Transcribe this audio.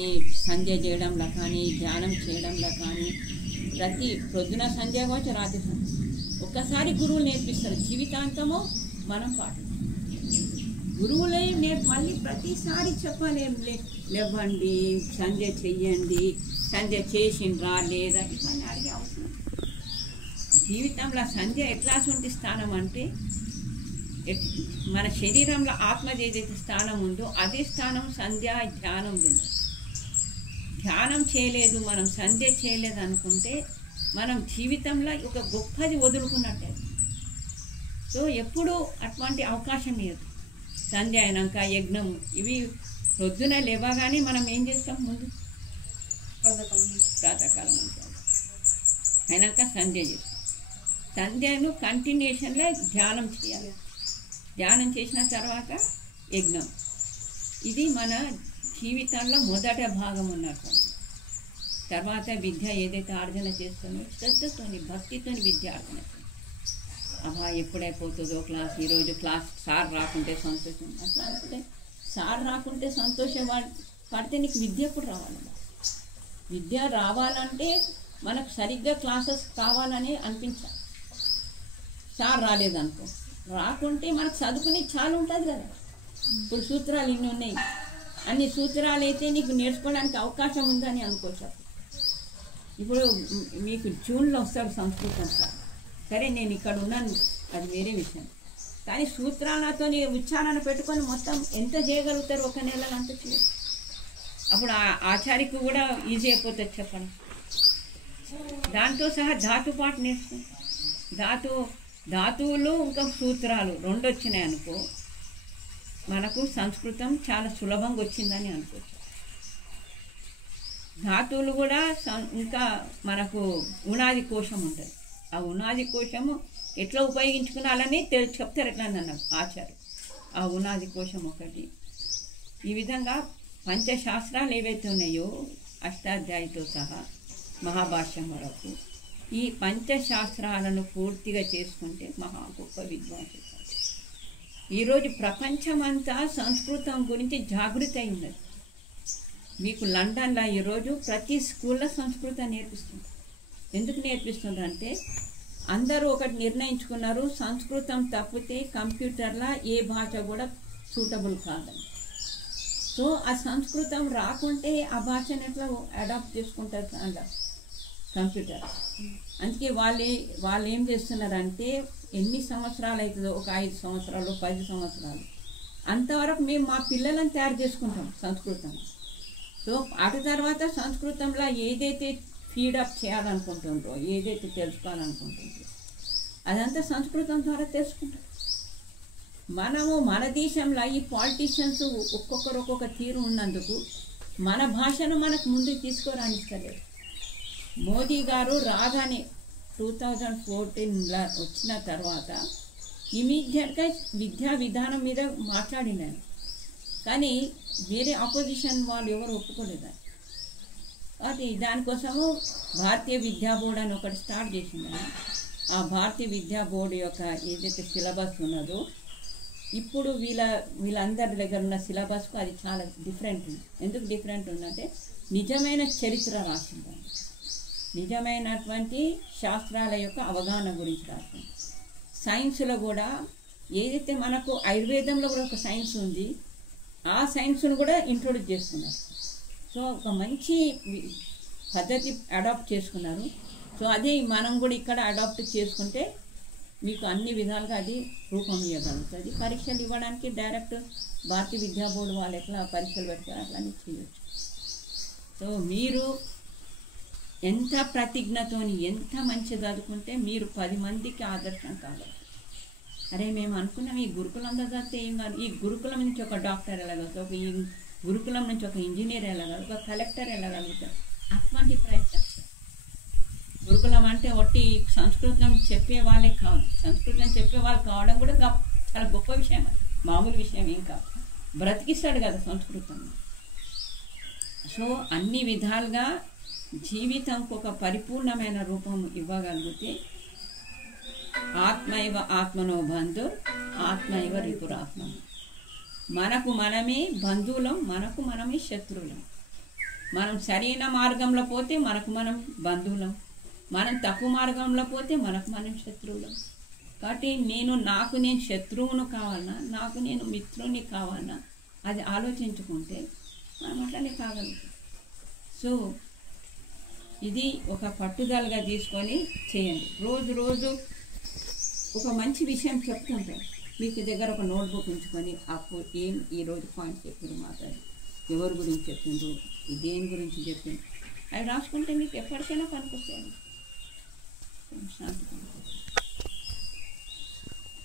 ఈ సంధ్య చేయడంలో కానీ ధ్యానం చేయడంలో కానీ ప్రతి పొద్దున సంధ్య కావచ్చు రాత్రి సంధ్య ఒక్కసారి గురువులు నేర్పిస్తారు, జీవితాంతము మనం పాటించాలి. గురువులే మళ్ళీ ప్రతిసారి చెప్పాలి, లేవండి సంధ్య చెయ్యండి, సంధ్య చేసిండ్రా లేదా ఇవన్నీ అడిగే అవసరం. జీవితంలో సంధ్య ఎట్లాంటి స్థానం అంటే మన శరీరంలో ఆత్మ ఏదైతే స్థానం ఉందో అదే స్థానం సంధ్య ధ్యానం ఉంది. ధ్యానం చేయలేదు, మనం సంధ్య చేయలేదు అనుకుంటే మనం జీవితంలో ఒక గొప్పది వదులుకున్నట్టే. సో ఎప్పుడు అటువంటి అవకాశం లేదు. సంధ్య అయినాక యజ్ఞం ఇవి పొద్దున లేవగానే మనం ఏం చేస్తాం, ముందు ప్రాతకాలం అయినాక సంధ్య చేస్తాం. సంధ్యను కంటిన్యూషన్లో ధ్యానం చేయాలి. ధ్యానం చేసిన తర్వాత యజ్ఞం. ఇది మన జీవితంలో మొదటి భాగం ఉన్నటువంటి. తర్వాత విద్య ఏదైతే ఆర్జన చేస్తుందో శ్రద్ధతోని భక్తితోని విద్య ఆర్జన చేస్తాం. అబ్బా ఎప్పుడైపోతుందో క్లాస్, ఈరోజు క్లాస్ సార్ రాకుంటే సంతోషం. అట్లా అనుకుంటే సార్ రాకుంటే సంతోషం పడితే నీకు విద్య ఎప్పుడు రావాలి? విద్య రావాలంటే మనకు సరిగ్గా క్లాసెస్ కావాలని అనిపించాలి. సార్ రాలేదనుకో, రాకుంటే మనకు చదువుకునే చాలా ఉంటుంది కదా. ఇప్పుడు సూత్రాలు ఇన్ని ఉన్నాయి, అన్ని సూత్రాలు అయితే నీకు నేర్చుకోవడానికి అవకాశం ఉందని అనుకోవచ్చు. ఇప్పుడు మీకు జూన్లో వస్తాడు సంస్కృతం సార్, సరే నేను ఇక్కడ ఉన్నాను, అది వేరే విషయం. కానీ సూత్రాలతో ఉచ్చారణ పెట్టుకొని మొత్తం ఎంత చేయగలుగుతారు ఒక నెలలో అంత చేయరు. అప్పుడు ఆచార్యకు కూడా ఈజీ అయిపోతుంది చెప్పండి. దాంతో సహా ధాతుపాటు నేర్చుకుంటాం. ధాతువులు ఇంకా సూత్రాలు రెండు వచ్చినాయి అనుకో, మనకు సంస్కృతం చాలా సులభంగా వచ్చిందని అనుకోవచ్చు. ధాతువులు కూడా ఇంకా మనకు ఉనాది కోశం ఉంటుంది. ఆ ఉనాది కోశము ఎట్లా ఉపయోగించుకున్నాలని చెప్తారు. ఎట్లా అన్నారు ఆచార్య, ఆ ఉనాది కోశం ఒకటి. ఈ విధంగా పంచశాస్త్రాలు ఏవైతే ఉన్నాయో అష్టాధ్యాయుతో సహా మహాభాష్యం వరకు ఈ పంచశాస్త్రాలను పూర్తిగా చేసుకుంటే మహా గొప్ప విద్వాంసులు. ఈరోజు ప్రపంచమంతా సంస్కృతం గురించి జాగృతి అయి ఉన్నది. మీకు లండన్లో ఈరోజు ప్రతి స్కూల్లో సంస్కృతం నేర్పిస్తుంది. ఎందుకు నేర్పిస్తుందంటే అందరూ ఒకటి నిర్ణయించుకున్నారు, సంస్కృతం తప్పితే కంప్యూటర్లో ఏ భాష కూడా సూటబుల్ కాదని. సో ఆ సంస్కృతం రాకుంటే ఆ భాషను ఎట్లా అడాప్ట్ చేసుకుంటారు అలా కంప్యూటర్. అందుకే వాళ్ళు ఏం చేస్తున్నారంటే ఎన్ని సంవత్సరాలు అవుతుందో, ఒక 5 సంవత్సరాలు 10 సంవత్సరాలు అంతవరకు మేము మా పిల్లలను తయారు చేసుకుంటాం సంస్కృతం. సో అటు తర్వాత సంస్కృతంలో ఏదైతే ఫీడప్ చేయాలనుకుంటుండ్రో, ఏదైతే తెలుసుకోవాలనుకుంటుండ్రో అదంతా సంస్కృతం ద్వారా తెలుసుకుంటాం. మనము మన దేశంలో ఈ పాలిటీషియన్స్ ఒక్కొక్కరు ఒక్కొక్క తీరు ఉన్నందుకు మన భాషను మనకు ముందుకు తీసుకురానిస్తలేదు. మోదీ గారు రాగానే 2014లో వచ్చిన తర్వాత ఇమీడియట్గా విద్యా విధానం మీద మాట్లాడినాను. కానీ వేరే ఆపోజిషన్ వాళ్ళు ఎవరు ఒప్పుకోలేదని. అది దానికోసము భారతీయ విద్యా బోర్డు అని ఒకటి స్టార్ట్ చేసిందని. ఆ భారతీయ విద్యా బోర్డు యొక్క ఏదైతే సిలబస్ ఉన్నదో ఇప్పుడు వీళ్ళందరి దగ్గర ఉన్న సిలబస్కు అది చాలా డిఫరెంట్ ఉంది. ఎందుకు డిఫరెంట్ ఉందంటే నిజమైన చరిత్ర రాసింది, నిజమైనటువంటి శాస్త్రాల యొక్క అవగాహన గురించి రాసింది. సైన్స్లో కూడా ఏదైతే మనకు ఆయుర్వేదంలో కూడా ఒక సైన్స్ ఉంది, ఆ సైన్స్ను కూడా ఇంట్రొడ్యూస్ చేస్తున్నారు. సో ఒక మంచి పద్ధతి అడాప్ట్ చేసుకున్నారు. సో అదే మనం కూడా ఇక్కడ అడాప్ట్ చేసుకుంటే మీకు అన్ని విధాలుగా అది రూపం ఇవ్వగలుగుతుంది. పరీక్షలు ఇవ్వడానికి డైరెక్ట్ భారతీయ విద్యా బోర్డు వాళ్ళు ఎట్లా పరీక్షలు పెడతారో అట్లానే చేయవచ్చు. సో మీరు ఎంత ప్రతిజ్ఞతోని ఎంత మంచి చదువుకుంటే మీరు 10 మందికి ఆదర్శం కావాలి. అరే మేము అనుకున్నాం ఈ గురుకులంలో చదివితే ఏం కాదు, ఈ గురుకులం నుంచి ఒక డాక్టర్ వెళ్ళగలుగుతాం, ఈ గురుకులం నుంచి ఒక ఇంజనీర్ వెళ్ళగలుగుతాం, ఒక కలెక్టర్ వెళ్ళగలుగుతాం. అటువంటి ప్రయత్నం. గురుకులం అంటే ఒట్టి సంస్కృతం చెప్పే వాళ్ళే కాదు, సంస్కృతం చెప్పే వాళ్ళు కావడం కూడా చాలా గొప్ప విషయం, మామూలు విషయం ఏం కాదు. బ్రతికిస్తాడు కదా సంస్కృతం. సో అన్ని విధాలుగా జీవితంకు ఒక పరిపూర్ణమైన రూపం ఇవ్వగలిగితే ఆత్మైవ ఆత్మనో బంధు ఆత్మైవ రిపురాత్మ. మనకు మనమే బంధువులం, మనకు మనమే శత్రువులం. మనం సరైన మార్గంలో పోతే మనకు మనం బంధువులం, మనం తప్పు మార్గంలో పోతే మనకు మనం శత్రువులం. కాబట్టి నాకు నేను శత్రువును కావాలన్నా, నాకు నేను మిత్రుని కావాలన్నా, అది ఆలోచించుకుంటే మనం అట్లనే కాగలుగుతాం. సో ఇది ఒక పట్టుదలగా తీసుకొని చేయండి. రోజు ఒక మంచి విషయం చెప్తుంటాం. మీకు దగ్గర ఒక నోట్బుక్ ఉంచుకొని అప్పుడు ఈరోజు పాయింట్ చెప్పిండు, మాట్లాడి ఎవరి గురించి చెప్పిండు, దేని గురించి చెప్పిండు, అవి రాసుకుంటే మీకు ఎప్పటికైనా పనికొస్తాయండి. శాంతి.